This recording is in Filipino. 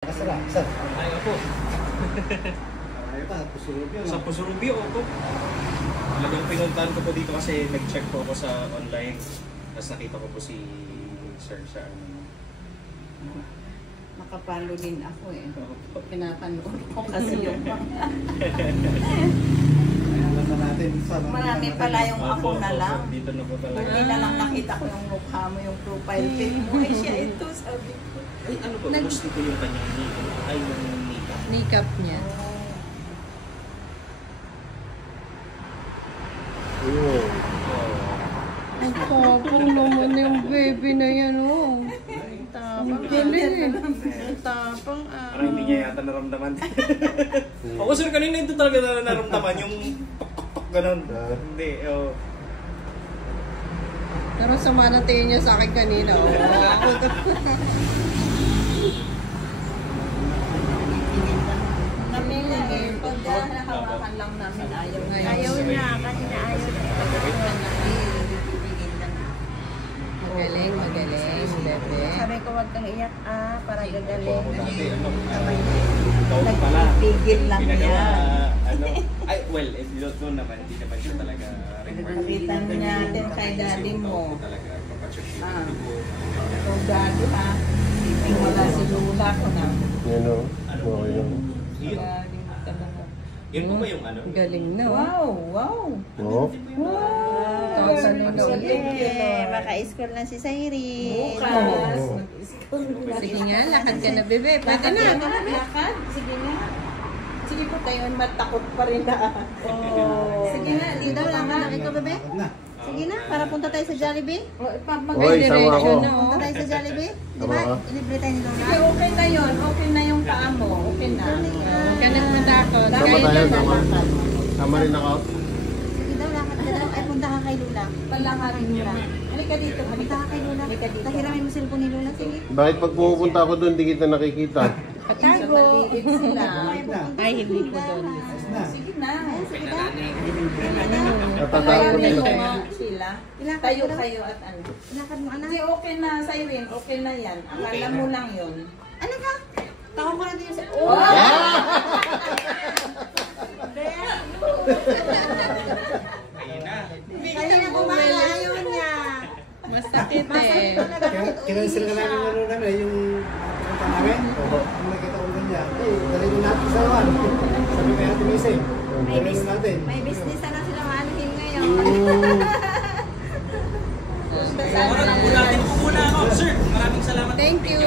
Kasara, saan? Ayaw po. Ayaw ka, Pusurubio. Sa Pusurubio, opo. Talagang pinuntahan ko po dito kasi nag-check po ako sa online. Tapos nakita ko po si Sir sa Nakapalo din ako eh. Pinapanood ko kasi yung marami pala yung ako na lang. Dito na po talaga. Hindi na lang nakita ko yung mukha mo, yung profile pic mo. Ay siya ito, sabi ko. Ay, ano po? Gusto ko yung kanyang makeup. Ay, yung makeup. Makeup niya. Oo. Ang tapang naman yung baby na yan, oh. Tapang galing eh. Ang tapang Parang hindi niya yata naramdaman. Ako sir, kanina ito talaga naramdaman yung tok-tok-tok ganon. Hindi, oh. Pero sama na tingin niya sa akin kanina, oh. Kami nga eh, pag nahawakan lang namin, ayaw na. Ayaw na, kasi na ayaw na. Magaling, magaling, bebe. Sabi ko, wag kang iyak para gagaling. Dati, ikaw pala. Nagpipigil lang Pinagawa, yan. ay, well, if you don't know naman, hindi naman siya talaga required. Nakita natin kay daddy mo. Talaga, papacheck siya. Kung daddy ha, iping wala si Lula ko na. Yan o. Okay lang. Galing talaga. Yun po ba yung ano? Galing na, oh. Wow, wow. Oo. Tawag sa nuno. Maka-school na si Cyril. Bukas. Sige nga, lakad ka na, bebe. Pwede na. Lakad? Sige nga. Sige po tayo, matakot pa rin na. Sige nga, dito lang ha. Ikaw, bebe? Sige na, para punta tayo sa Jollibee. Oy, sama ako. Punta tayo sa Jollibee. Di ba? Tama ka. Ilibre tayo ni Lola. Sige, okay na yun. Okay na yung paa mo. Okay na. Huwag ka nang matakot. Sama Kahit tayo, na sama. lakad. Sama rin ako. Sige daw, lakad ka daw. Ay, punta ka kay Lola. Palakarin Lola. Halika dito. Halika ka kay Lola. Halika dito. Tahiramin mo cellphone ni Lola. Sige. Bakit pag pupunta ako doon, di kita nakikita? Patago. Maliit sila. Ay, hindi po doon. Sige na. Sige na. Natatakot Palayarin sila. mo sila. Tayo kayo at ano. Ilakad mo, anak. Hindi, okay na, Siren. Okay na yan. Akala mo lang yun. Ano ka? Tawa ko na din sa... Oh! Kaya na kumala, ayaw niya. Masakit eh. Kinansel ka namin ano namin, yung punta namin. Kung nakita ko ganyan, dalhin mo natin sa lawan. Sabi kaya natin missing. Dalhin natin. May business na sila maanahin ngayon. Unatin ko muna ako, sir. Maraming salamat. Thank you.